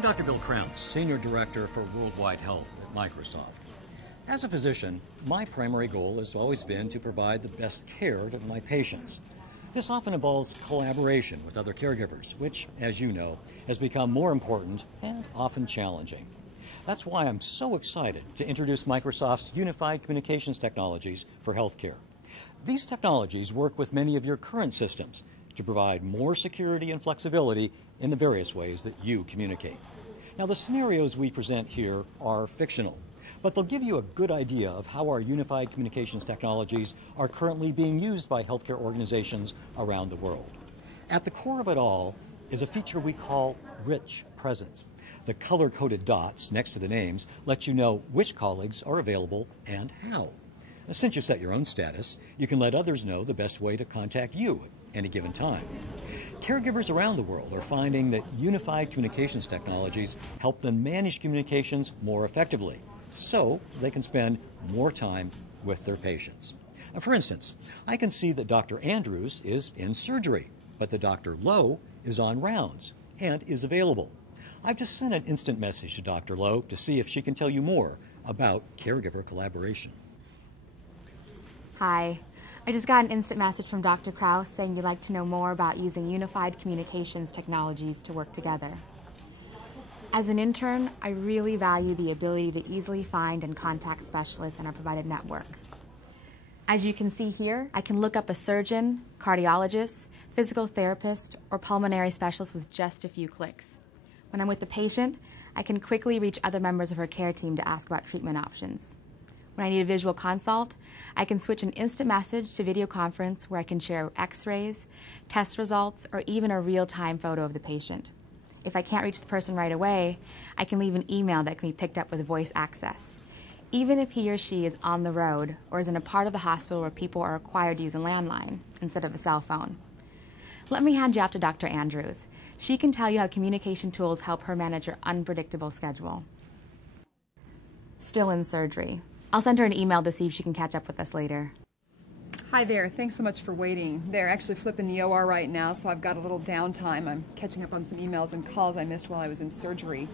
I'm Dr. Bill Crounse, Senior Director for Worldwide Health at Microsoft. As a physician, my primary goal has always been to provide the best care to my patients. This often involves collaboration with other caregivers, which, as you know, has become more important and often challenging. That's why I'm so excited to introduce Microsoft's unified communications technologies for healthcare. These technologies work with many of your current systems to provide more security and flexibility in the various ways that you communicate. Now, the scenarios we present here are fictional, but they'll give you a good idea of how our unified communications technologies are currently being used by healthcare organizations around the world. At the core of it all is a feature we call Rich Presence. The color-coded dots next to the names let you know which colleagues are available and how. Now, since you set your own status, you can let others know the best way to contact you at any given time. Caregivers around the world are finding that unified communications technologies help them manage communications more effectively, so they can spend more time with their patients. Now, for instance, I can see that Dr. Andrews is in surgery, but that Dr. Lowe is on rounds and is available. I've just sent an instant message to Dr. Lowe to see if she can tell you more about caregiver collaboration. Hi. I just got an instant message from Dr. Crounse saying you'd like to know more about using unified communications technologies to work together. As an intern, I really value the ability to easily find and contact specialists in our provided network. As you can see here, I can look up a surgeon, cardiologist, physical therapist, or pulmonary specialist with just a few clicks. When I'm with the patient, I can quickly reach other members of her care team to ask about treatment options. When I need a visual consult, I can switch an instant message to video conference where I can share x-rays, test results, or even a real-time photo of the patient. If I can't reach the person right away, I can leave an email that can be picked up with voice access. Even if he or she is on the road or is in a part of the hospital where people are required to use a landline instead of a cell phone. Let me hand you off to Dr. Andrews. She can tell you how communication tools help her manage her unpredictable schedule. Still in surgery. I'll send her an email to see if she can catch up with us later. Hi there. Thanks so much for waiting. They're actually flipping the OR right now, so I've got a little downtime. I'm catching up on some emails and calls I missed while I was in surgery.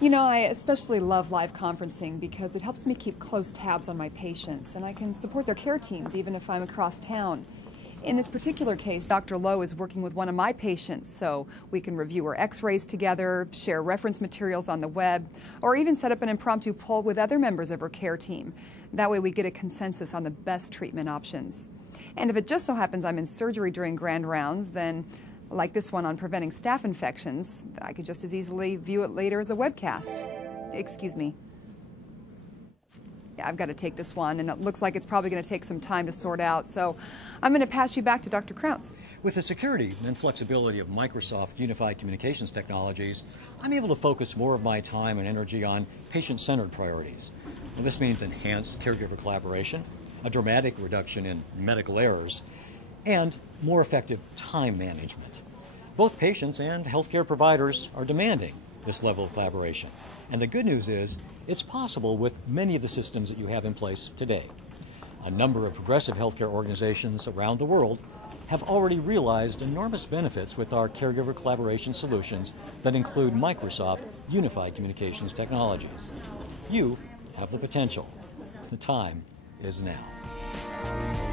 You know, I especially love live conferencing because it helps me keep close tabs on my patients, and I can support their care teams even if I'm across town. In this particular case, Dr. Lowe is working with one of my patients, so we can review her x-rays together, share reference materials on the web, or even set up an impromptu poll with other members of her care team. That way we get a consensus on the best treatment options. And if it just so happens I'm in surgery during grand rounds, then like this one on preventing staph infections, I could just as easily view it later as a webcast. Excuse me. Yeah, I've got to take this one, and it looks like it's probably going to take some time to sort out, so I'm going to pass you back to Dr. Crounse. With the security and flexibility of Microsoft Unified Communications technologies, I'm able to focus more of my time and energy on patient-centered priorities. Now, this means enhanced caregiver collaboration, a dramatic reduction in medical errors, and more effective time management. Both patients and healthcare providers are demanding this level of collaboration. And the good news is, it's possible with many of the systems that you have in place today. A number of progressive healthcare organizations around the world have already realized enormous benefits with our caregiver collaboration solutions that include Microsoft Unified Communications technologies. You have the potential. The time is now.